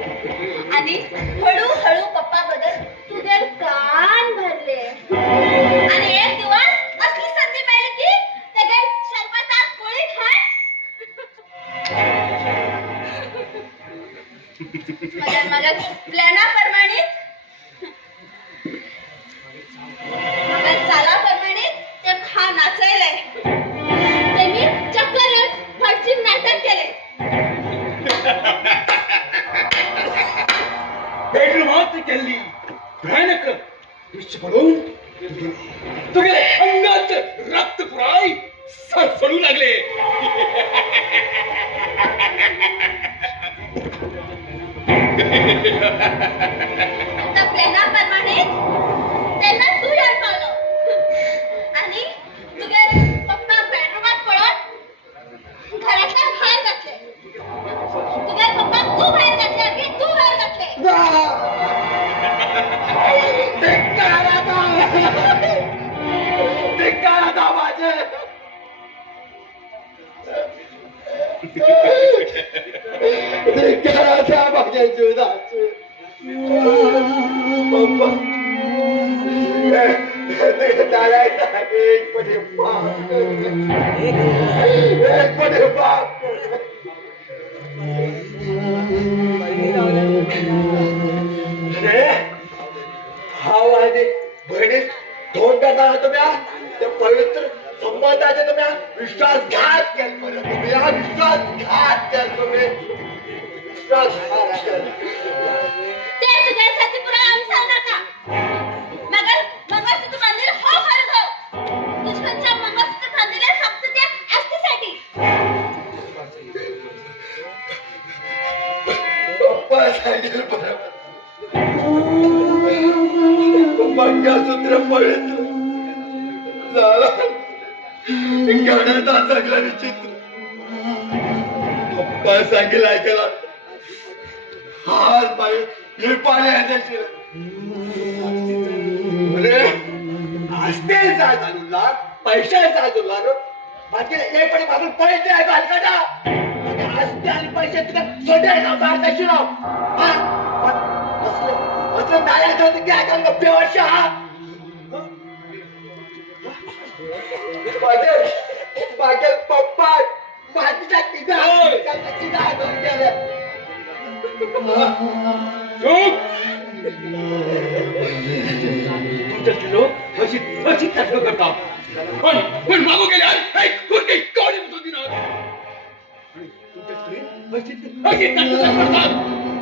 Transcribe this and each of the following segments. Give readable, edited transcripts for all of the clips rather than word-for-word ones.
आणि हळूहळू पप्पा बद्दल तुझे कान भरले आणि एक दिवस असली संधी मिळाली की त्याच्या शरबतात गोळी खाय माझ्या प्लॅनाप्रमाणे माझ्या चालाप्रमाणे ते खा नाचायलंय त्यांनी चक्कर फटची नाटक केले बेडरूमात केली भयानक दृश्य पडून तुझे अंगात रक्त पुराय सरसळू लागले आता प्लॅनाप्रमाणे त्यांना तू याड पावलं आणि तुझे पप्पा बेडरूमात पळून घराच्या बाहेर घातले तुझे पप्पा तू बाहेर घातले की तू बाहेर घातले माझ्या जीवनाचे पप्पा बहिणी दोन करता तुम्ही त्या पवित्र संबंधाचे तुम्ही विश्वासघात केला तुम्ही विश्वासघात केला तुम्ही विश्वासघात ते तुझ्यासाठी पुरा आमचा नका मगर मंगळसूत्र बांधलेलं हो खरं हो तुझ्या मंगळसूत्र बांधलेलं फक्त त्या आस्तीसाठी पप्पा सांगेल बरोबर मंगळसूत्र पळत झाला गाण्याचा सगळा विचित्र पप्पा सांगेल ऐकायला हाल पाय हे पाणी असते चालूला पैसे चालूला बाकी एक पण मागून पैसे आहे बालकाचा असते आणि पैसे तुला सोडे ना भारताची राव असं नारायण होते की ऐकाल का बेवर्ष हा माझे पप्पा माझ्या तिघा गेल्या तुमच्या लोक अशी अशी तत्व करतात पण मागो गेले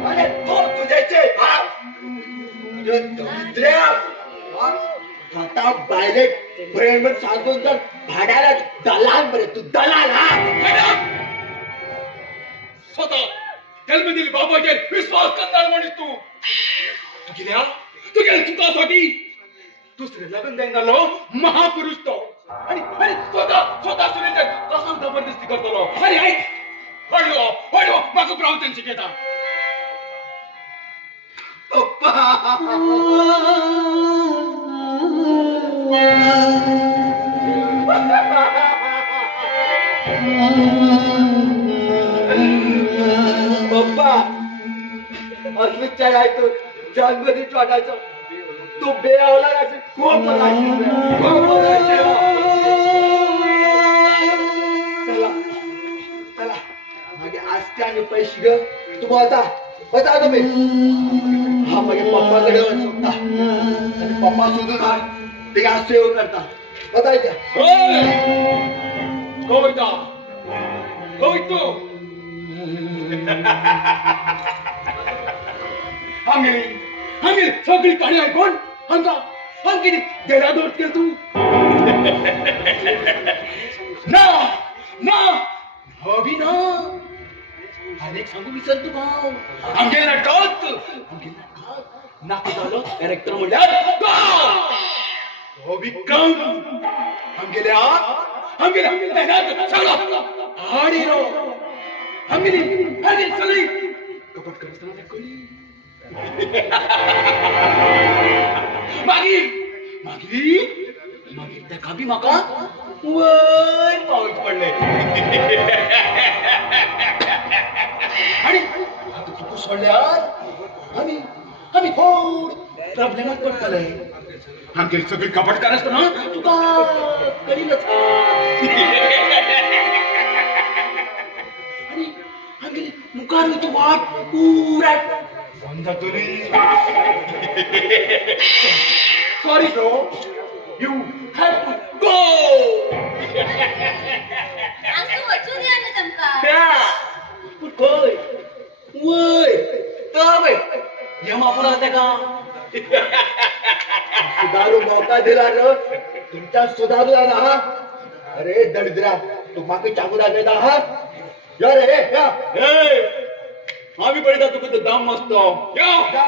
अरे तो तुझ्याचे आता बायले बरोबर सांगून तर भाड्याला दलाल बरे तू दलाल हा स्वतः जन्मदिली बाबाचे विश्वास करणार म्हणून तू गेल्या चुकासाठी दुसरे लग्न देणार महापुरुष तो आणि स्वतः सुनेच्या कसं जबरदस्ती करतो अरे ऐक हळू मागं प्राव त्यांची घेता पप्पा पप्पा असलं चढायचं जन्मदिन वाटायचं तू बेवला असेल खूप चला मागे आस्ते आणि पैसे ग तुम्हाला बता तुम्ही हा माझ्या पप्पाकडे होता आणि पप्पा सुधून हा ते आज सेव करता बतायच्या कविता कवितो आम्ही सगळी काळी ऐकून आणखी तेरा दोट केल तू ना ना हवी ना अनेक सांगू विसर तू भाऊ आमगे नाटकात नाकी झालं कॅरेक्टर म्हणल्या विक्रम आमगेल्या सगळं आडी रो आमगेली चली कपट करताना त्या कळी मागी त्या काबी माका वर पाऊस पडले आणि सोडल्यार आम्ही आम्ही खोड प्रॉब्लेमात पडतले. आमचे सगळे कपटकार असताना तुका कळीलच आणि आमगेली मुखार वयची वाट पुरा बंद जातली. Sorry bro, you have to go. असं वचून या ना तुमका. खंय वय तवय यमापुरा तेका सुधारू मौका दिला र तुमच्या सुधारूया ना. हा अरे दरिद्रा तू मागे चाकू दाखवता. हा या रे या. आम्ही पडिता तुका दाम मस्त या